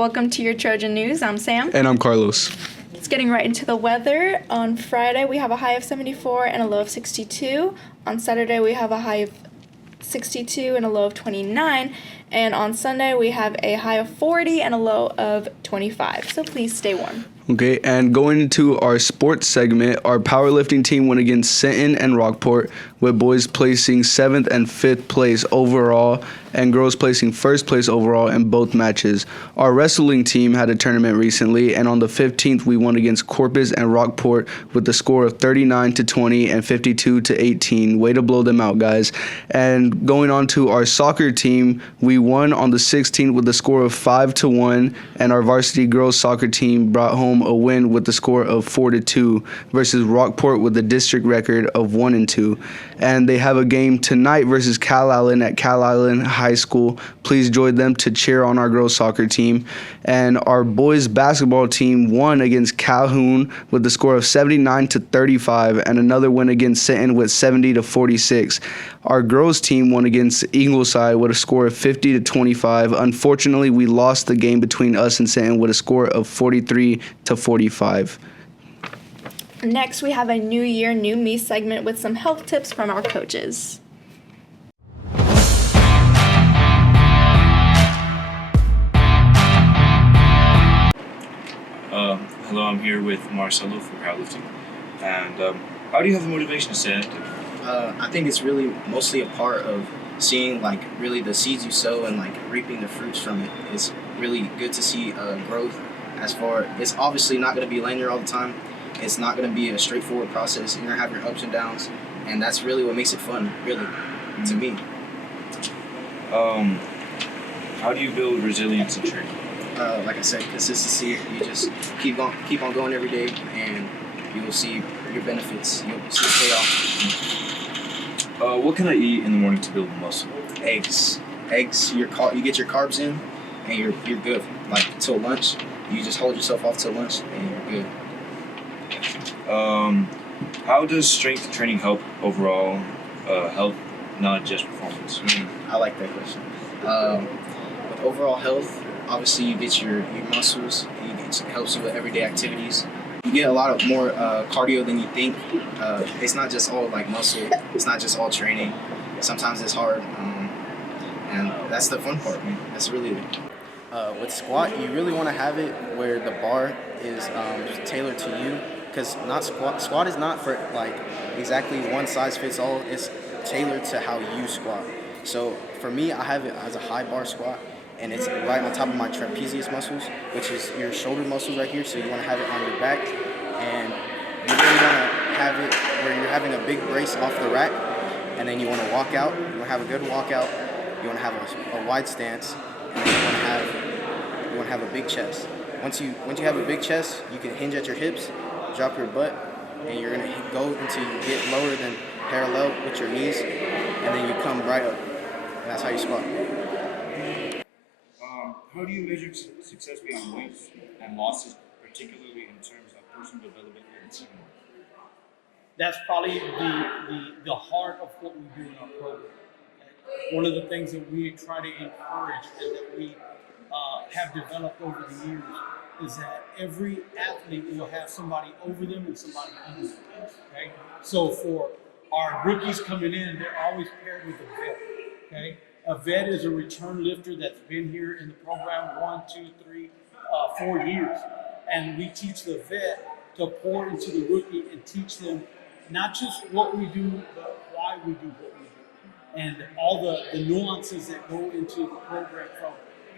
Welcome to your Trojan News. I'm Sam. And I'm Carlos. It's getting right into the weather. On Friday, we have a high of 74 and a low of 62. On Saturday, we have a high of 62 and a low of 29. And on Sunday, we have a high of 40 and a low of 25. So please stay warm. Okay, and going into our sports segment, our powerlifting team went against Sinton and Rockport, with boys placing 7th and 5th place overall and girls placing 1st place overall in both matches. Our wrestling team had a tournament recently, and on the 15th, we won against Corpus and Rockport with the score of 39-20 and 52-18. Way to blow them out, guys. And going on to our soccer team, we won on the 16th with the score of 5-1, and our varsity girls soccer team brought home a win with the score of 4-2 versus Rockport with the district record of 1-2. And they have a game tonight versus Cal Island at Cal Island High School. Please join them to cheer on our girls soccer team. And our boys basketball team won against Calhoun with the score of 79-35 and another win against Sinton with 70-46. Our girls team won against Ingleside with a score of 50-25. Unfortunately, we lost the game between us and Sinton with a score of 43-45. Next, we have a New Year, New Me segment with some health tips from our coaches. Hello, I'm here with Marcelo for powerlifting. And how do you have the motivation to stay active? I think it's really mostly a part of seeing like really the seeds you sow and like reaping the fruits from it. It's really good to see growth. As far, it's obviously not going to be linear all the time. It's not going to be a straightforward process. You're going to have your ups and downs, and that's really what makes it fun, really, to me. How do you build resilience in training? Like I said, consistency. You just keep on going every day, and you will see your benefits. You'll see it pay off. What can I eat in the morning to build muscle? Eggs. You get your carbs in, and you're good. Like till lunch, you just hold yourself off till lunch, and you're good. How does strength training help overall health, not just performance? I like that question. With overall health, obviously you get your muscles. It helps you with everyday activities. You get a lot of more cardio than you think. It's not just all like muscle. It's not just all training. Sometimes it's hard, and that's the fun part, man. That's really it. With squat, you really want to have it where the bar is tailored to you, because squat is not for like exactly one size fits all. It's tailored to how you squat. So for me, I have it as a high bar squat, and it's right on top of my trapezius muscles, which is your shoulder muscles right here. So you want to have it on your back, and you really want to have it where you're having a big brace off the rack, and then you want to walk out. You want to have a good walkout. You want to have a wide stance, and then you want to have a big chest. Once you have a big chest, you can hinge at your hips, drop your butt, and you're gonna go until you get lower than parallel with your knees, and then you come right up. And that's how you squat. How do you measure success beyond weights and losses, particularly in terms of personal development and teamwork? That's probably the heart of what we do in our program. Okay? One of the things that we try to encourage and that we have developed over the years is that every athlete will have somebody over them and somebody under them. Okay? So for our rookies coming in, they're always paired with a vet. Okay? A vet is a return lifter that's been here in the program 4 years. And we teach the vet to pour into the rookie and teach them not just what we do, but why we do what we do. And all the nuances that go into the program, from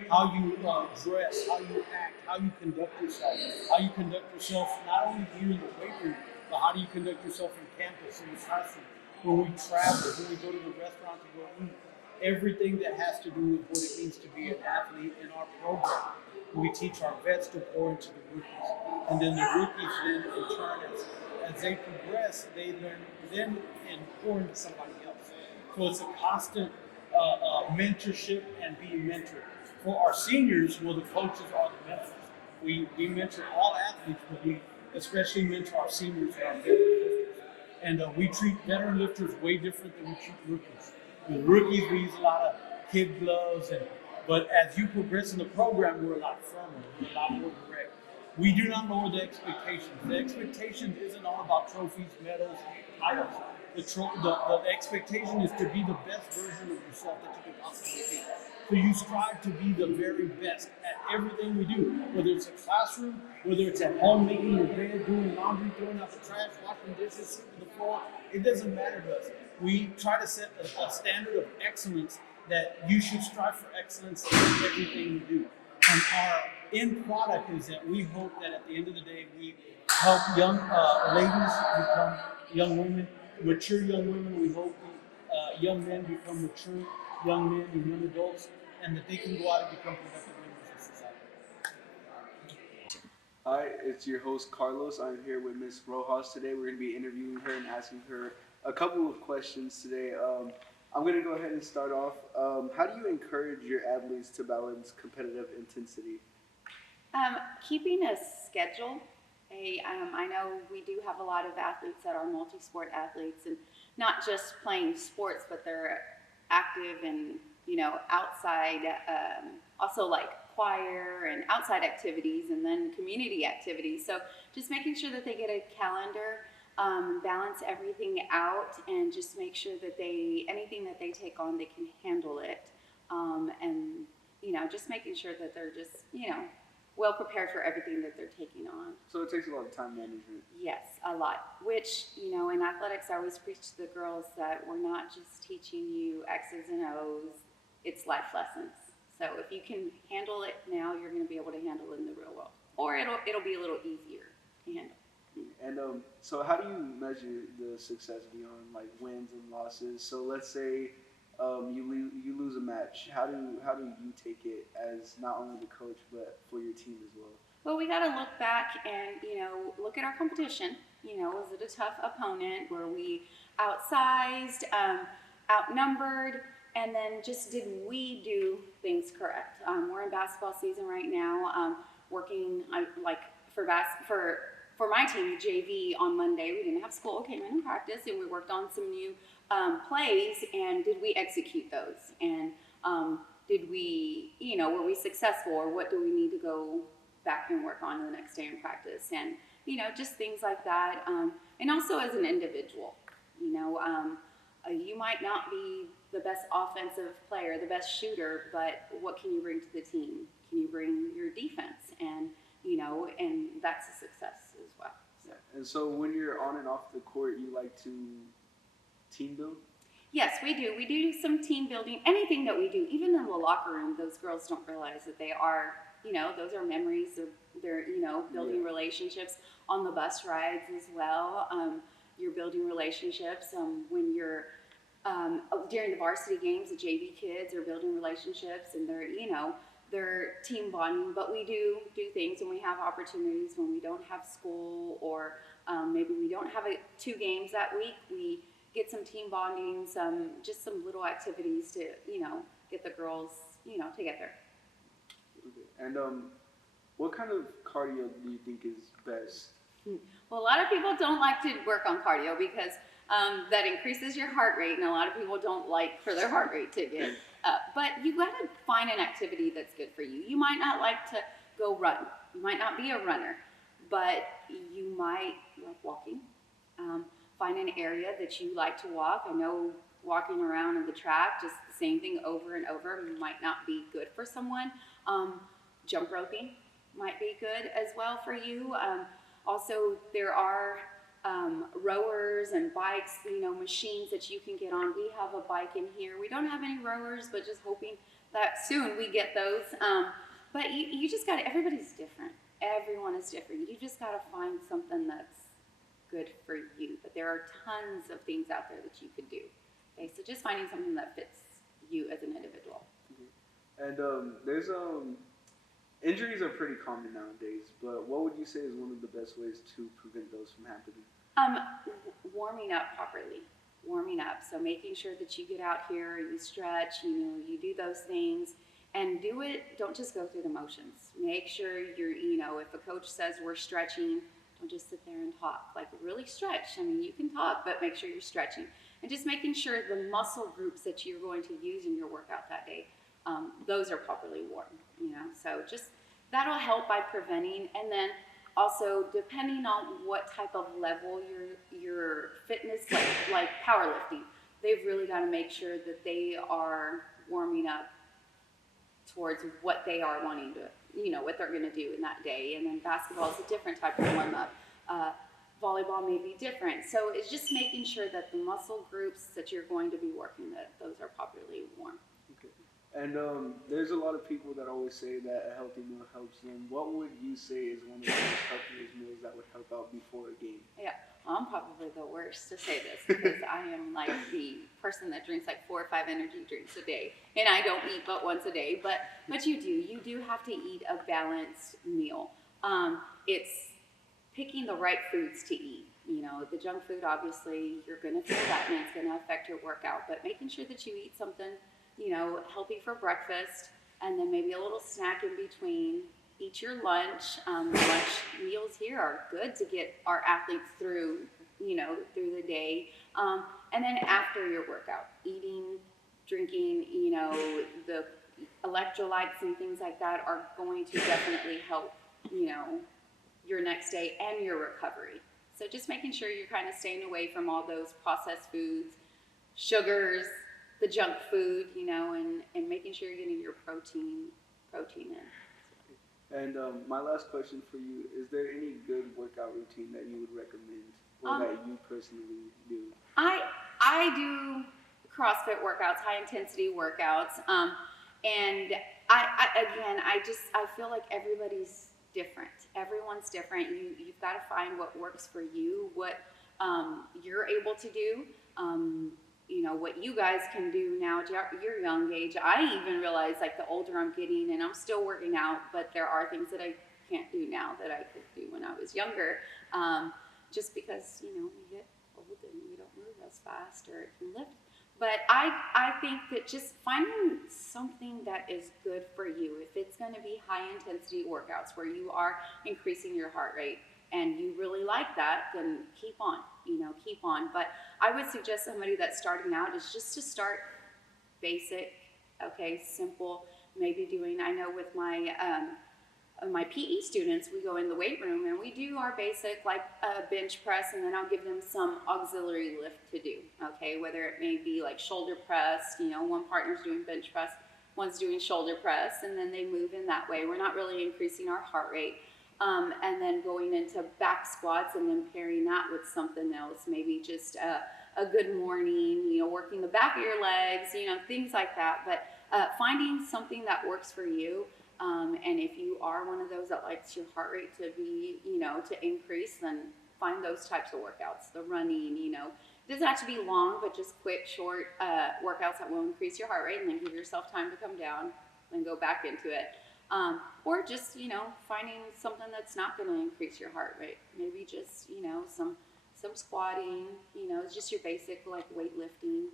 how you dress, how you act, how you conduct yourself not only here in the weight room, but how do you conduct yourself in campus, in the classroom, when we travel, when we go to the restaurant to go eat. Everything that has to do with what it means to be an athlete in our program. We teach our vets to pour into the rookies. And then the rookies then in turn, as they progress, they learn then and pour into somebody else. So it's a constant mentorship and being mentored. For our seniors, well, the coaches are the mentors. We mentor all athletes, but we especially mentor our seniors and our veteran lifters. And we treat veteran lifters way different than we treat rookies. With rookies, we use a lot of kid gloves and But as you progress in the program, we're a lot firmer, we're a lot more direct. We do not lower the expectations. The expectation isn't all about trophies, medals, titles. The expectation is to be the best version of yourself that you can possibly be. So you strive to be the very best at everything we do, whether it's a classroom, whether it's at home making your bed, doing laundry, throwing out the trash, washing dishes, sweeping the floor. It doesn't matter to us. We try to set a standard of excellence that you should strive for excellence in everything you do. And our end product is that we hope that at the end of the day, we help young ladies become young women, mature young women. We hope young men become mature young men and young adults, and that they can go out and become productive members of society. Hi, it's your host Carlos. I'm here with Miss Rojas today. We're going to be interviewing her and asking her a couple of questions today. I'm going to go ahead and start off. How do you encourage your athletes to balance competitive intensity? Keeping a schedule. I know we do have a lot of athletes that are multi-sport athletes, and not just playing sports, but they're active and outside, also like choir and outside activities, and then community activities. So just making sure that they get a calendar, balance everything out, and just make sure that anything that they take on, they can handle it, and just making sure that they're just well prepared for everything that they're taking on. So it takes a lot of time management. Yes, a lot. Which, in athletics, I always preach to the girls that we're not just teaching you X's and O's, it's life lessons. So if you can handle it now, you're going to be able to handle it in the real world. Or it'll be a little easier to handle. And so how do you measure the success beyond like wins and losses? So let's say you lose a match. How do you take it as not only the coach but for your team as well? Well, we got to look back and look at our competition. Was it a tough opponent? Were we outsized, outnumbered, and then just did we do things correct? We're in basketball season right now. Working for my team, JV, on Monday. We didn't have school, came in and practiced, and we worked on some new plays. And did we execute those? And did we, were we successful, or what do we need to go back and work on the next day in practice? And just things like that. And also as an individual, you might not be the best offensive player, the best shooter, but what can you bring to the team? Can you bring your defense? And and that's a success as well. So. And so when you're on and off the court, you like to team build? Yes, we do. We do some team building. Anything that we do, even in the locker room, those girls don't realize that they are, those are memories. They're building relationships on the bus rides as well. You're building relationships when you're during the varsity games. The JV kids are building relationships, and they're team bonding. But we do things, and we have opportunities when we don't have school, or maybe we don't have 2 games that week. We get some team bonding, some little activities to get the girls together. Okay. And what kind of cardio do you think is best? Well, a lot of people don't like to work on cardio because that increases your heart rate, and a lot of people don't like for their heart rate to get up. But you got to find an activity that's good for you. You might not like to go run. You might not be a runner, but you might like walking. Find an area that you like to walk. I know walking around in the track, just the same thing over and over, might not be good for someone. Jump roping might be good as well for you. Also, there are rowers and bikes, machines that you can get on. We have a bike in here. We don't have any rowers, but just hoping that soon we get those. But you just got to, everybody's different. Everyone is different. You just got to find something that's good for you. But there are tons of things out there that you could do. Okay, so just finding something that fits you as an individual. And there's injuries are pretty common nowadays, but what would you say is one of the best ways to prevent those from happening? Warming up properly. Warming up. So making sure that you get out here, you stretch, you do those things, and do it. Don't just go through the motions. Make sure you're, if a coach says we're stretching, don't just sit there and talk. Like, really stretch. I mean, you can talk, but make sure you're stretching. And just making sure the muscle groups that you're going to use in your workout that day those are properly worn, so just that'll help by preventing. And then also, depending on what type of level your fitness, like powerlifting, they've really got to make sure that they are warming up towards what they are wanting to, what they're going to do in that day. And then basketball is a different type of warm up. Volleyball may be different. So it's just making sure that the muscle groups that you're going to be working, that those are properly warm. Okay. And there's a lot of people that always say that a healthy meal helps them. What would you say is one of the most healthiest meals that would help out before a game? Yeah, well, I'm probably the worst to say this because I am like the person that drinks like 4 or 5 energy drinks a day, and I don't eat but once a day. But you do have to eat a balanced meal. It's picking the right foods to eat. The junk food, obviously, you're going to feel that, and it's going to affect your workout. But making sure that you eat something, healthy for breakfast, and then maybe a little snack in between. Eat your lunch. Lunch meals here are good to get our athletes through, through the day. And then after your workout, eating, drinking, the electrolytes and things like that are going to definitely help, your next day and your recovery. So just making sure you're kind of staying away from all those processed foods, sugars, the junk food, and making sure you're getting your protein in. And my last question for you, is there any good workout routine that you would recommend or that you personally do? I do CrossFit workouts, high intensity workouts. And I feel like everybody's different. Everyone's different. You've got to find what works for you, what you're able to do. What you guys can do now at your young age. I even realize, like, the older I'm getting, and I'm still working out, but there are things that I can't do now that I could do when I was younger, just because, we get old and we don't move as fast or can lift. But I think that just finding something that is good for you, if it's going to be high intensity workouts where you are increasing your heart rate, and you really like that, then keep on. But I would suggest somebody that's starting out is just to start basic, simple, maybe doing, I know with my PE students, we go in the weight room and we do our basic, like bench press, and then I'll give them some auxiliary lift to do, whether it may be like shoulder press, one partner's doing bench press, one's doing shoulder press, and then they move in that way. We're not really increasing our heart rate. And then going into back squats and then pairing that with something else, maybe just a good morning, working the back of your legs, things like that. But finding something that works for you. And if you are one of those that likes your heart rate to be, to increase, then find those types of workouts. The running, it doesn't have to be long, but just quick, short workouts that will increase your heart rate, and then give yourself time to come down and go back into it. Or just, finding something that's not going to increase your heart rate. Maybe just, some squatting, just your basic, like, weightlifting,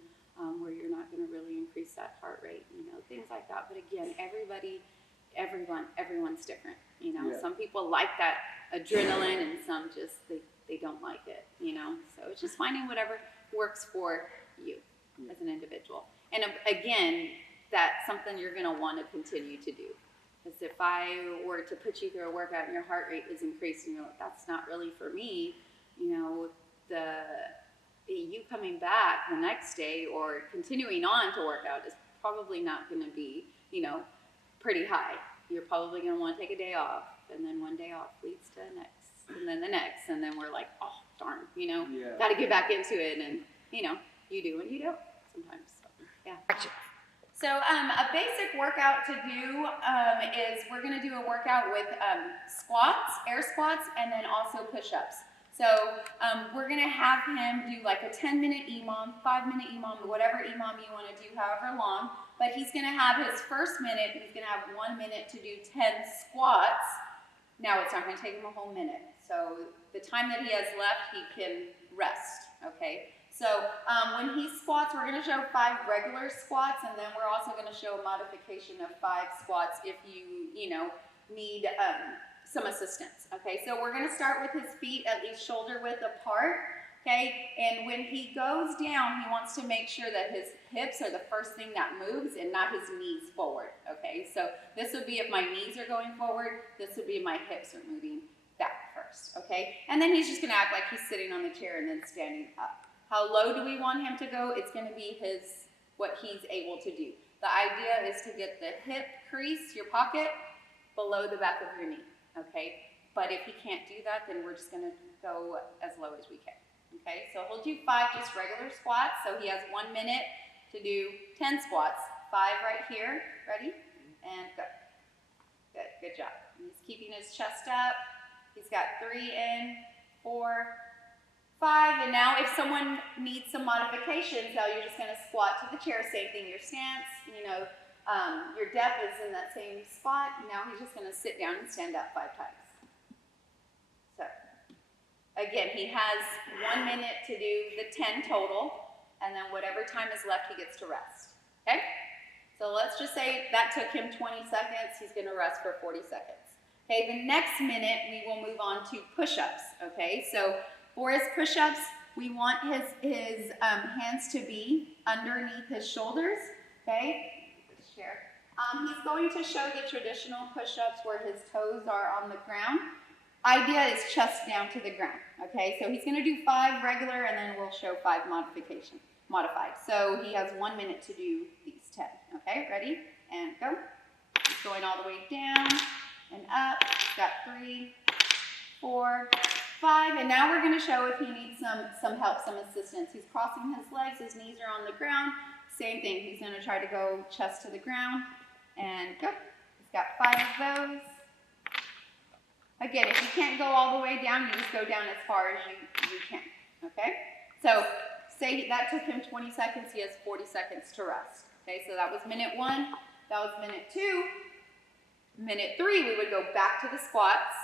where you're not going to really increase that heart rate, things like that. But again, everyone's different, Yeah. Some people like that adrenaline, and some just, they don't like it, So it's just finding whatever works for you as an individual. And again, that's something you're going to want to continue to do. Because if I were to put you through a workout and your heart rate is increased, and you're like, that's not really for me, you coming back the next day or continuing on to work out is probably not going to be, pretty high. You're probably going to want to take a day off, and then one day off leads to the next, and then the next, and then we're like, oh, darn, got to get back into it, and, you do and you don't sometimes. So, yeah. So a basic workout to do is we're going to do a workout with squats, air squats, and then also push-ups. So we're going to have him do like a 10-minute EMOM, 5-minute EMOM, whatever EMOM you want to do, however long. But he's going to have his first minute, he's going to have 1 minute to do 10 squats. Now it's not going to take him a whole minute. So the time that he has left, he can rest, So when he squats, we're going to show 5 regular squats, and then we're also going to show a modification of 5 squats if you, need some assistance. So we're going to start with his feet at least shoulder width apart. Okay, and when he goes down, he wants to make sure that his hips are the first thing that moves and not his knees forward. Okay, so this would be if my knees are going forward, this would be if my hips are moving back first. Okay, and then he's just gonna act like he's sitting on the chair and then standing up. How low do we want him to go? It's gonna be what he's able to do. The idea is to get the hip crease, your pocket, below the back of your knee. Okay, but if he can't do that, then we're just gonna go as low as we can. Okay, so he'll do 5 just regular squats. So he has 1 minute to do 10 squats. 5 right here. Ready? And go. Good job. He's keeping his chest up. He's got 3 in, 4, 5. And now if someone needs some modifications, now you're just going to squat to the chair. Same thing, your stance, your depth is in that same spot. Now he's just going to sit down and stand up 5 times. So. Again, he has 1 minute to do the 10 total, and then whatever time is left, he gets to rest. Okay? So let's just say that took him 20 seconds. He's going to rest for 40 seconds. Okay, the next minute, we will move on to push-ups. Okay, so for his push-ups, we want his hands to be underneath his shoulders. Okay, this chair. He's going to show the traditional push-ups where his toes are on the ground. Idea is chest down to the ground, okay? So he's gonna do 5 regular and then we'll show 5 modified. So he has 1 minute to do these 10, okay? Ready? And go. He's going all the way down and up. He's got 3, 4, 5, and now we're gonna show if he needs some help, some assistance. He's crossing his legs, his knees are on the ground. Same thing, he's gonna try to go chest to the ground and go. He's got 5 of those. Again, if you can't go all the way down, you just go down as far as you can, okay? So say that took him 20 seconds, he has 40 seconds to rest. Okay, so that was minute 1, that was minute 2. Minute 3, we would go back to the squats.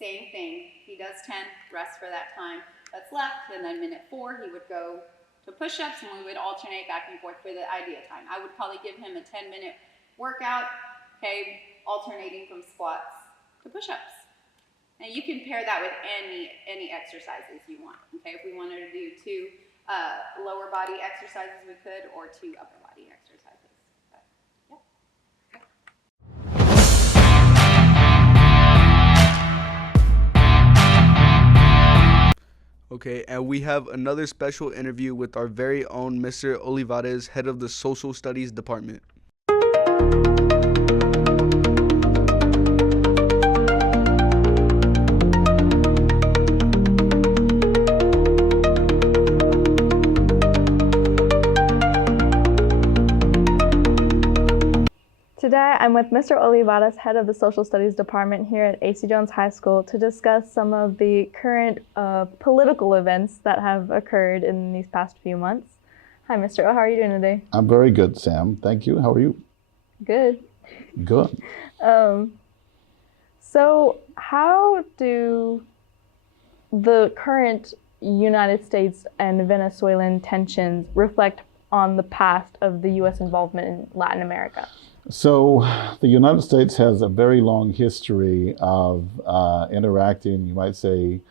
Same thing, he does 10, rest for that time that's left, and then minute 4, he would go to push-ups, and we would alternate back and forth for the idea time. I would probably give him a 10-minute workout, okay, alternating from squats to push-ups. And you can pair that with any exercises you want. Okay, if we wanted to do 2 lower body exercises, we could, or 2 upper body exercises. But, yeah. Okay, and we have another special interview with our very own Mr. Olivares, head of the Social Studies Department. Today, I'm with Mr. Olivares, head of the Social Studies Department here at A.C. Jones High School, to discuss some of the current political events that have occurred in these past few months. Hi, Mr. O. How are you doing today? I'm very good, Sam. Thank you. How are you? Good. Good. So how do the current United States and Venezuelan tensions reflect on the past of the U.S. involvement in Latin America? So the United States has a very long history of interacting, you might say,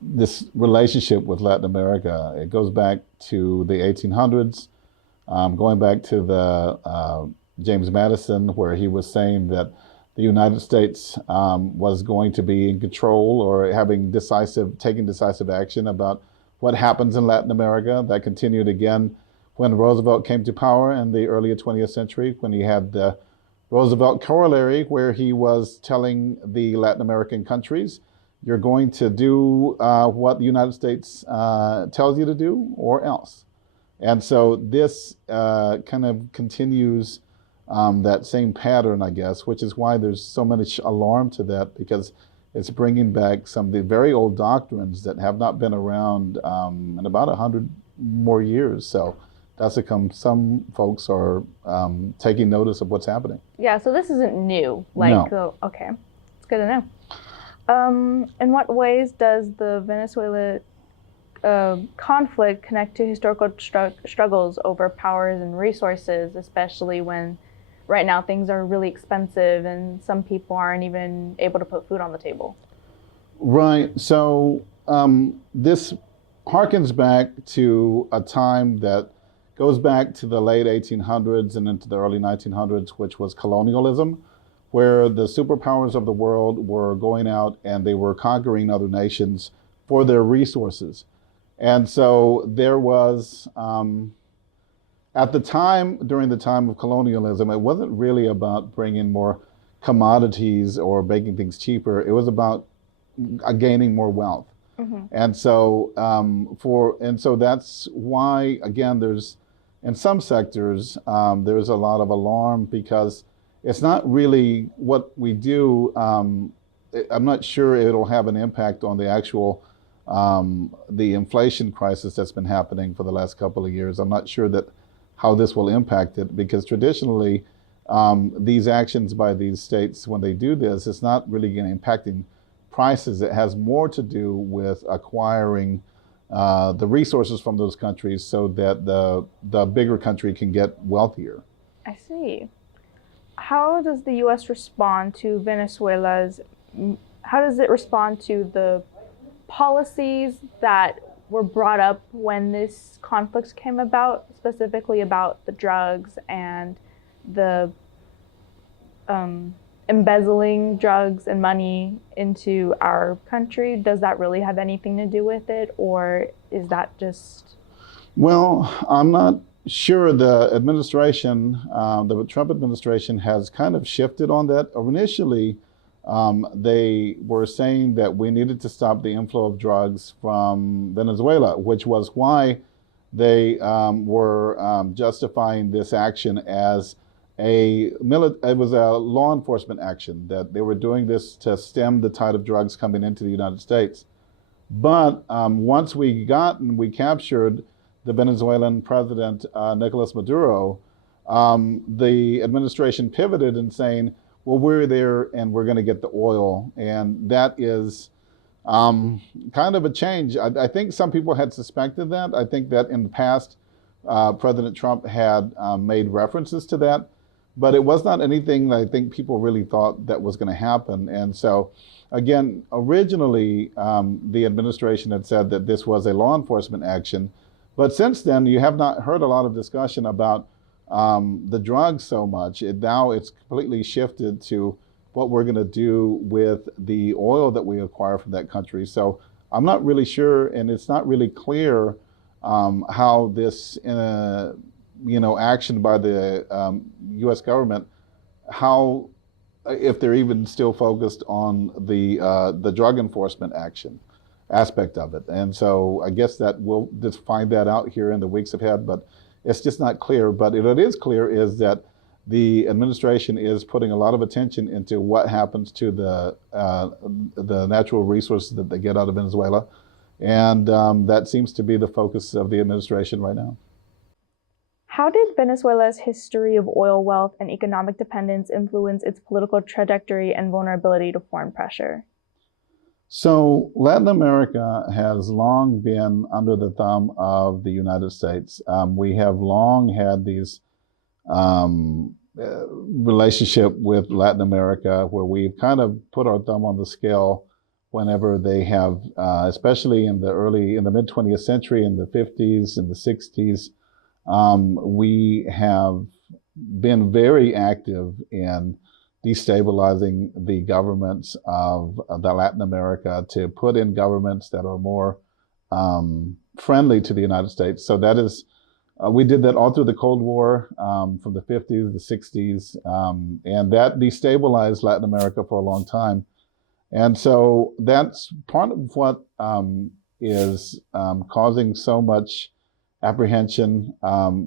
this relationship with Latin America. It goes back to the 1800s, going back to the James Madison, where he was saying that the United States was going to be in control or taking decisive action about what happens in Latin America. That continued again when Roosevelt came to power in the early 20th century, when he had the Roosevelt corollary, where he was telling the Latin American countries, you're going to do what the United States tells you to do or else. And so this kind of continues that same pattern, I guess, which is why there's so much alarm to that, because it's bringing back some of the very old doctrines that have not been around in about 100 more years. So that's become, some folks are taking notice of what's happening. Yeah, so this isn't new. No. Okay, it's good to know. In what ways does the Venezuela conflict connect to historical struggles over powers and resources, especially when right now things are really expensive and some people aren't even able to put food on the table? Right. So this harkens back to a time that goes back to the late 1800s and into the early 1900s, which was colonialism, where the superpowers of the world were going out and they were conquering other nations for their resources. And so there was, at the time, during the time of colonialism, it wasn't really about bringing more commodities or making things cheaper. It was about gaining more wealth. And so that's why, again, there's in some sectors there's a lot of alarm because it's not really what we do. I'm not sure it'll have an impact on the actual the inflation crisis that's been happening for the last couple of years. I'm not sure that how this will impact it because traditionally these actions by these states, when they do this, it's not really impacting prices. It has more to do with acquiring the resources from those countries so that the bigger country can get wealthier. I see. How does the U.S. respond to Venezuela's, how does it respond to the policies that were brought up when this conflict came about, specifically about the drugs and the embezzling drugs and money into our country? Does that really have anything to do with it, or is that just... Well, I'm not sure. The administration, the Trump administration has kind of shifted on that. Initially, they were saying that we needed to stop the inflow of drugs from Venezuela, which was why they were justifying this action as it was a law enforcement action, that they were doing this to stem the tide of drugs coming into the United States. But once we captured the Venezuelan president, Nicolas Maduro, the administration pivoted in saying, well, we're there and we're going to get the oil. And that is kind of a change. I think some people had suspected that. I think that in the past, President Trump had made references to that. But it was not anything that I think people really thought that was going to happen. And so, again, originally, the administration had said that this was a law enforcement action. But since then, you have not heard a lot of discussion about the drugs so much. Now it's completely shifted to what we're going to do with the oil that we acquire from that country. So I'm not really sure, and it's not really clear how this action by the U.S. government, how if they're even still focused on the drug enforcement action aspect of it. And so I guess that we'll just find that out here in the weeks ahead, but it's just not clear. But what is clear is that the administration is putting a lot of attention into what happens to the natural resources that they get out of Venezuela. And that seems to be the focus of the administration right now. How did Venezuela's history of oil wealth and economic dependence influence its political trajectory and vulnerability to foreign pressure? So Latin America has long been under the thumb of the United States. We have long had these relationship with Latin America where we've kind of put our thumb on the scale whenever they have, especially in the mid 20th century, in the 50s and the 60s, we have been very active in destabilizing the governments of the Latin America to put in governments that are more friendly to the United States. So that is, we did that all through the Cold War, from the 50s, the 60s, and that destabilized Latin America for a long time. And so that's part of what is causing so much apprehension,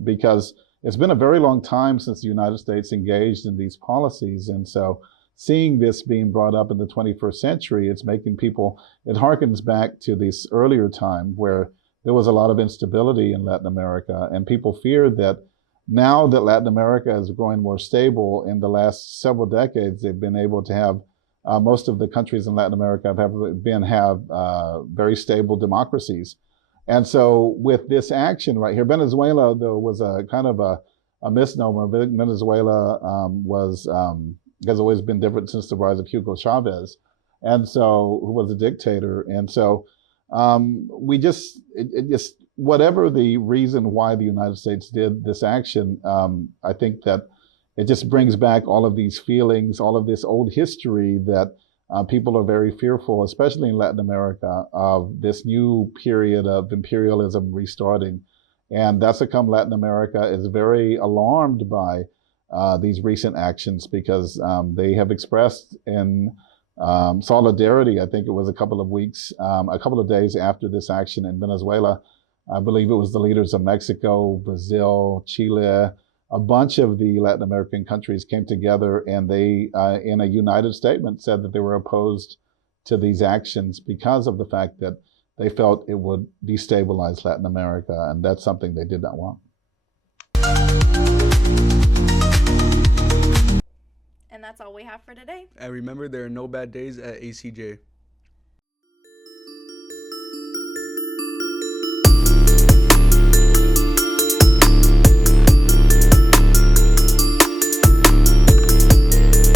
because it's been a very long time since the United States engaged in these policies. And so seeing this being brought up in the 21st century, it's making people, it harkens back to this earlier time where there was a lot of instability in Latin America. And people fear that now that Latin America is growing more stable in the last several decades, they've been able to have, most of the countries in Latin America have very stable democracies. And so with this action right here, Venezuela, though, was a kind of a misnomer. Venezuela has always been different since the rise of Hugo Chavez, and so who was a dictator. And so It just, whatever the reason why the United States did this action, I think that it just brings back all of these feelings, all of this old history that people are very fearful, especially in Latin America, of this new period of imperialism restarting. And that's how come Latin America is very alarmed by these recent actions, because they have expressed in solidarity. I think it was a couple of days after this action in Venezuela. I believe it was the leaders of Mexico, Brazil, Chile, a bunch of the Latin American countries came together, and they, in a united statement, said that they were opposed to these actions because of the fact that they felt it would destabilize Latin America, and that's something they did not want. And that's all we have for today. And remember, there are no bad days at ACJ.